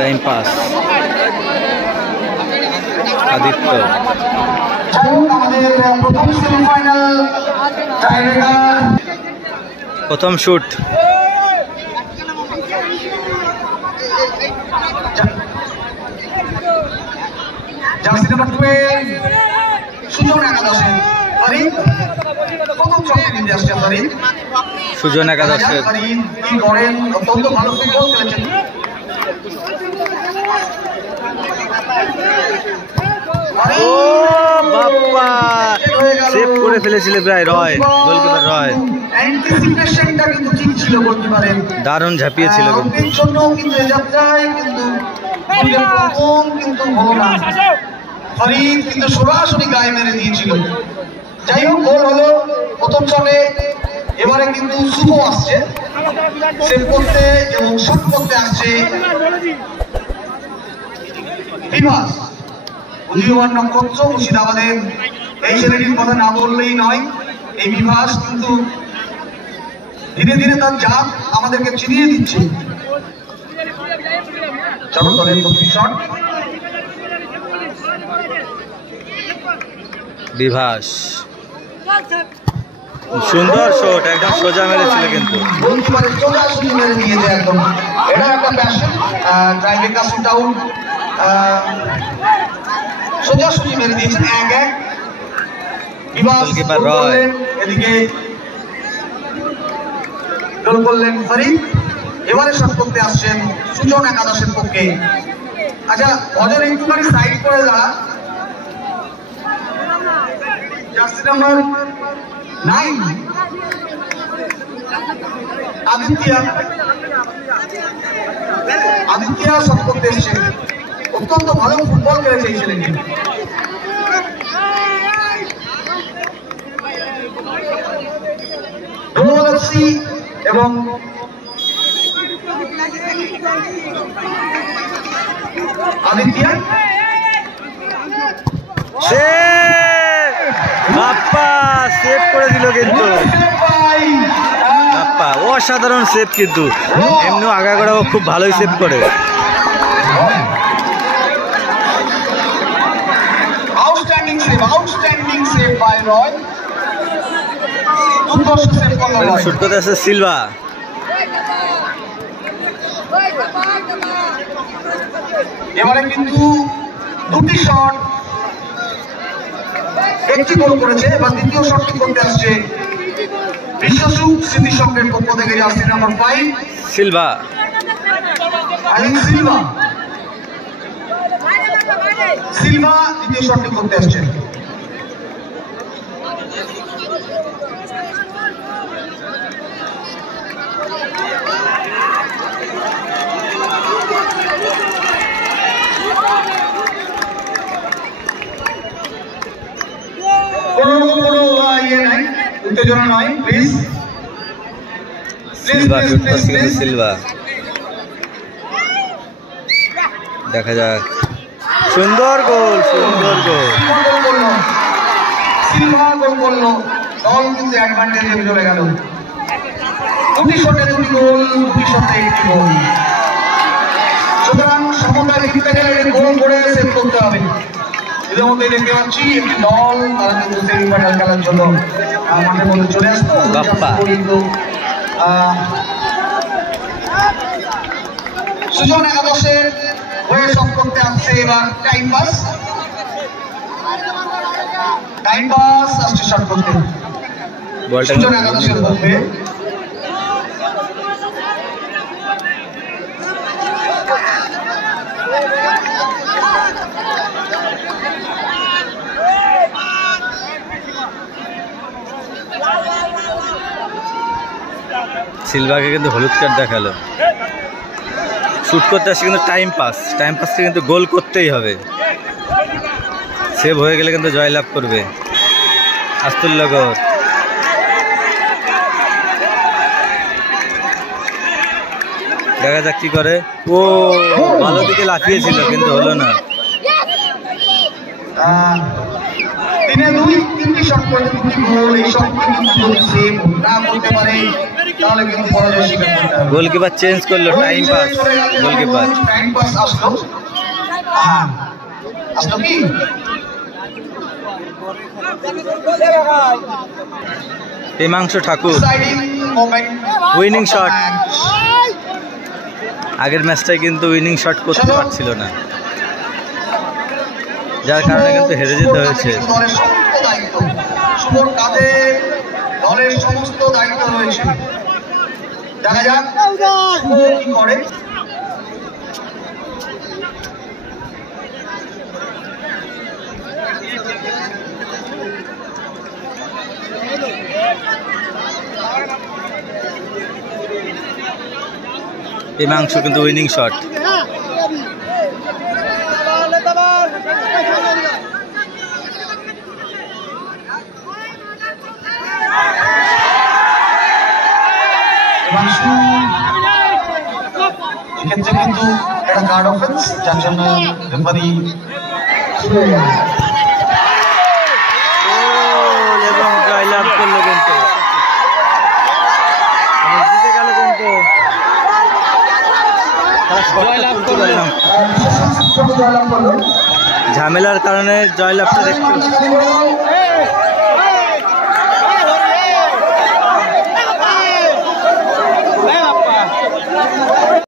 Time pass Aditya প্রথম shoot jersey number 12 Sujan একাদশের ফরিদ প্রথম শটে নিয়ে আসছে ফরিদ সুজন একাদশের ফরিদ কি করেন অত্যন্ত ভালো ফুটবল খেলেছেন ও বাপ্পা সেভ করে ফেলেছিল প্রায় রয় গোলকিপার রয় অ্যান্টিসিপেশনটা কিন্তু ঠিক ছিল গোলকিপারের দারুণ ঝাঁপিয়েছিল কিন্তু এর জন্য কিন্তু যাত্রায় কিন্তু প্রথম কিন্তু হলো না ফরিদ কিন্তু সরাসরি গায়ে মেরে দিয়েছিল যাই হোক গোল হলো প্রথম শটে এবারে কিন্তু শুভ আসছে সেভ করতে এবং শট করতে আসছে বিভাস উদীয়মান নক্ষত্র মুর্শিদাবাদের এই ছেলেটির কথা না বললেই নয় এই বিভাস কিন্তু ধীরে ধীরে তার জাত আমাদেরকে চিনিয়ে দিচ্ছে চলো দলের প্রতি শট বিভাস সুন্দর শট একদম সোজা মেরেছিল কিন্তু গোলকিপারের সোজাসুজি মেরে দিয়েছে একদম এটা একটা প্যাশন ট্রাইবেকার শুট আউট সোজাসুজি মেরে দিয়েছেন 1-1 গোলকিপার রয় এদিকে গোল করলেন ফরিদ এবারে শট করতে আসছেন সুজন একাদশের পক্ষে আচ্ছা অজর একটুখানি সাইড করে দাঁড়া জার্সি নাম্বার 9 আদিত্য শট করতে এসছেন অত্যন্ত ভালো ফুটবল খেলেছে এই ছেলেটি এবং আদিত্য বাপ্পা সেভ করে দিল কিন্তু বাপ্পা অসাধারণ সেভ কিন্তু এমনি আগাগোড়াও খুব ভালোই সেভ করে outstanding save by Roy shoot করতে আসছে সিলভা এবারে কিন্তু দুটি শট একটি গোল করেছে এবার দ্বিতীয় শটটি করতে আসছে বিশ্বসুখ স্মৃতি সংঘের পক্ষ থেকে জার্সি নাম্বার 5 সিলভা সিলভা দ্বিতীয় শটটি করতে আসছে উত্তেজনা নয় প্লিজ সিলভা শুট করছে কিন্তু সিলভা দেখা যাক সুন্দর গোল সিলভা গোল করলো দল কিন্তু অ্যাডভান্টেজে চলে গেল দুটি শটে দুটি গোল দুটি শটে একটি গোল সুতরাং সমতা জিততে গেলে গোল করে সেভ করতে হবে এদের মধ্যে দেখতে পাচ্ছি একটি দল তারা কিন্তু সেমিফাইনাল খেলার জন্য মাঠের মধ্যে চলে আসতো কিন্তু সুজন একাদশের হয়ে শট করতে আসছে এবার টাইম পাস আসছে শট করতে সুজন একাদশের মধ্যে সিলভাকে কিন্তু হলুদ কার্ড দেখালো শুট করতে আসছে কিন্তু টাইম পাসকে কিন্তু গোল করতেই হবে সেভ হয়ে গেলে কিন্তু জয়লাভ করবে আস্তুল্লাগর দেখা যাক কি করে। ও ভালো দিকে লাফিয়েছিল কিন্তু হলো না। দিনে 2-3টি শট করে 2টি গোল, এই শটগুলো কিন্তু যদি সেভ না করতে পারে তাহলে কিন্তু পরাজয় স্বীকার করতে হবে। গোলকিপার চেঞ্জ করলো, time pass. Goalkeeper time pass আসলো, আসলো কি হিমাংশু ঠাকুর ডিসাইডিং মোমেন্ট, উইনিং শট। আগের ম্যাচটাই কিন্তু উইনিং শট করতে পারছিল না, যার কারণে কিন্তু হেরে যেতে হয়েছে। দলের সমস্ত দায়িত্ব শুভর কাঁধে, দলের সমস্ত দায়িত্ব রয়েছে। দেখা যাক শুভ কি করে। হিমাংশু কিন্তু উইনিং শট। এক্ষেত্রে কিন্তু একটা কার্ড অফেন্স, যার জন্য রেফারি এবং জয়লাভ করলো কিন্তু, জিতে গেল কিন্তু। জয়লাভ করলো। ঝামেলার কারণে জয়লাভটা দেখতে